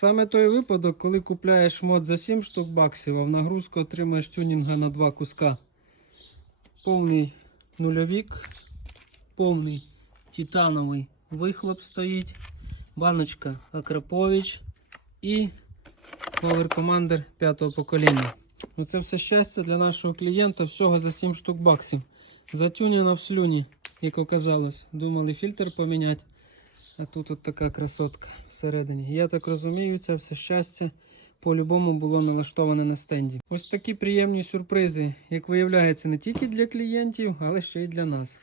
Саме той випадок, коли купляєш мод за 7 штук баксів, а в нагрузку отримаєш тюнінга на 2 куска. Повний нульовік, повний титановий вихлоп стоїть, баночка Акрапович і Power Commander 5-го покоління. Це все щастя для нашого клієнта всього за 7 штук баксів. Затюнено в слюні, як оказалось. Думали фільтр поміняти, а тут от така красотка всередині. Я так розумію, це все щастя по-любому було налаштоване на стенді. Ось такі приємні сюрпризи, як виявляється, не тільки для клієнтів, але ще й для нас.